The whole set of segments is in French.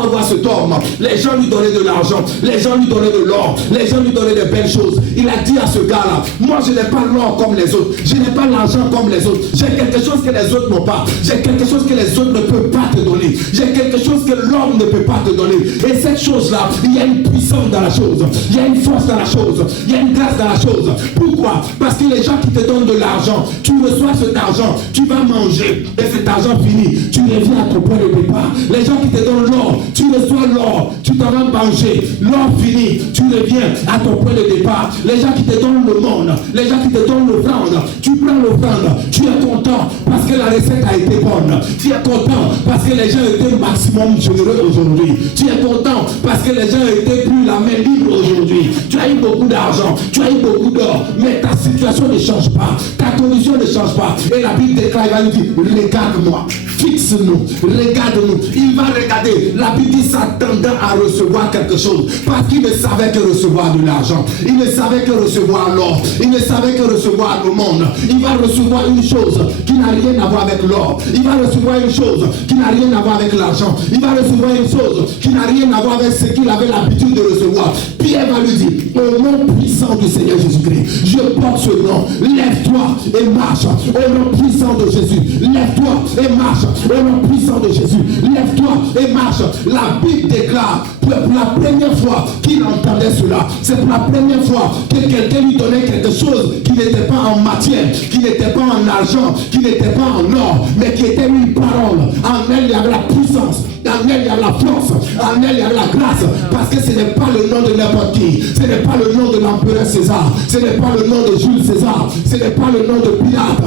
doit voir cet homme. Les gens lui donnaient de l'argent, les gens lui donnaient de l'or, les gens lui donnaient de belles choses. Il a dit à ce gars-là, moi je n'ai pas l'or comme les autres, je n'ai pas l'argent comme les autres, j'ai quelque chose que les autres n'ont pas, j'ai quelque chose que les autres ne peuvent pas te donner, j'ai quelque chose que l'homme ne peut pas te donner. Et cette chose-là, il y a une puissance dans la chose, il y a une force dans la chose, il y a une grâce dans la chose. Pourquoi? Parce que les gens qui te donnent de l'argent, tu reçois cet argent, tu vas manger, et cet argent fini, tu reviens à ton point de départ. Les gens qui te donnent l'or, tu reçois l'or, tu t'en vas manger, l'or fini, tu reviens à ton point de départ. Les gens qui te donnent le monde, les gens qui te donnent l'offrande, tu prends l'offrande, tu es content parce que la recette a été bonne, tu es content parce que les gens étaient maximum généreux aujourd'hui, tu es content parce que les gens étaient plus la main libre aujourd'hui, tu as eu beaucoup d'argent, tu as eu beaucoup d'or, mais ta situation ne change pas, ta condition ne change pas. Et la Bible déclare, il va nous dire, regarde-moi, fixe-nous, regarde-nous. Il va regarder. La Bible dit s'attendant à recevoir quelque chose, parce qu'il ne savait que recevoir de l'argent, il ne savait que recevoir l'or, il ne savait que recevoir le monde. Il va recevoir une chose qui n'a rien à voir avec l'or, il va recevoir une chose qui n'a rien à voir avec l'argent, il va recevoir une chose qui n'a rien à voir avec ce qu'il avait l'habitude de recevoir. Pierre va lui dire, au nom puissant du Seigneur Jésus-Christ, je porte ce nom, lève-toi et marche. Au nom puissant de Jésus, lève-toi et marche. Au nom puissant de Jésus, lève-toi et marche. La Bible déclare pour la première fois qu'il entendait cela, c'est pour la première fois que quelqu'un lui donnait quelque chose qui n'était pas en matière, qui n'était pas en argent, qui n'était pas en or, mais qui était une parole. En elle, il y avait la puissance, en elle, il y avait la force, en elle, il y avait la grâce, parce que ce n'est pas le nom de n'importe qui, ce n'est pas le nom de l'empereur César, ce n'est pas le nom de Jules César, ce n'est pas le nom de Pilate,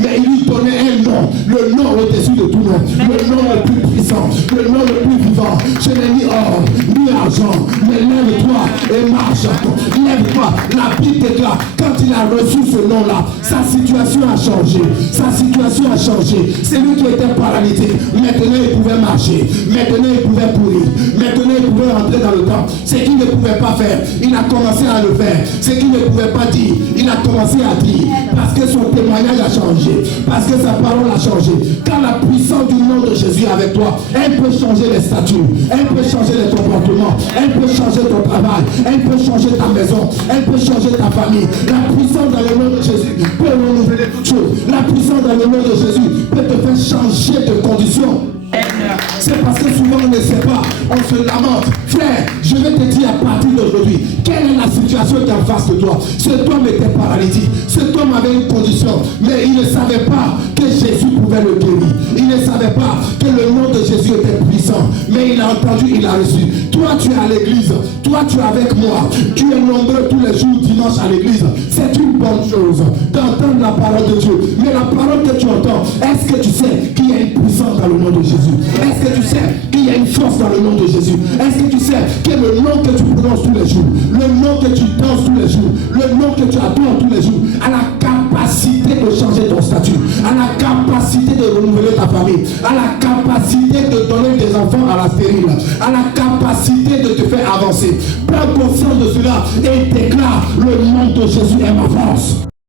mais il lui donnait un nom, le nom au-dessus de tout nom, le nom le plus puissant, le nom le plus vivant. Je n'ai ni or, ni argent, mais lève-toi et marche. Lève-toi. La Bible déclare, quand il a reçu ce nom-là, sa situation a changé. Sa situation a changé. C'est lui qui était paralysé. Maintenant, il pouvait marcher. Maintenant, il pouvait courir. Maintenant, il pouvait rentrer dans le camp. Ce qu'il ne pouvait pas faire, il a commencé à le faire. Ce qu'il ne pouvait pas dire, il a commencé à dire. Parce que son témoignage a changé. Parce que sa parole a changé. Quand la puissance du nom de Jésus est avec toi, elle peut changer les statuts, elle peut changer les comportements, elle peut changer ton travail, elle peut changer ta maison, elle peut changer ta famille. La puissance dans le nom de Jésus peut renouveler toutes choses. La puissance dans le nom de Jésus peut te faire changer de condition. C'est parce que souvent on ne sait pas, on se lamente. Frère, je vais te dire à partir d'aujourd'hui, quelle est la situation qui est en face de toi. Cet homme était paralysé, cet homme avait une condition, mais il ne savait pas que Jésus pouvait le guérir. Il ne savait pas que le nom de Jésus était puissant, mais il a entendu, il a reçu. Toi tu es à l'église, toi tu es avec moi, tu es nombreux tous les jours dimanche à l'église. C'est une bonne chose d'entendre la parole de Dieu, mais la parole que tu entends, est-ce que tu sais qu'il y a une puissance dans le nom de Jésus? Est-ce que tu sais qu'il y a une force dans le nom de Jésus? Est-ce que tu sais que le nom que tu prononces tous les jours, le nom que tu danses tous les jours, le nom que tu adores tous les jours, a la capacité de changer ton statut, a la capacité de renouveler ta famille, a la capacité de donner des enfants à la stérile, a la capacité de te faire avancer. Prends conscience de cela et déclare, le nom de Jésus est ma force.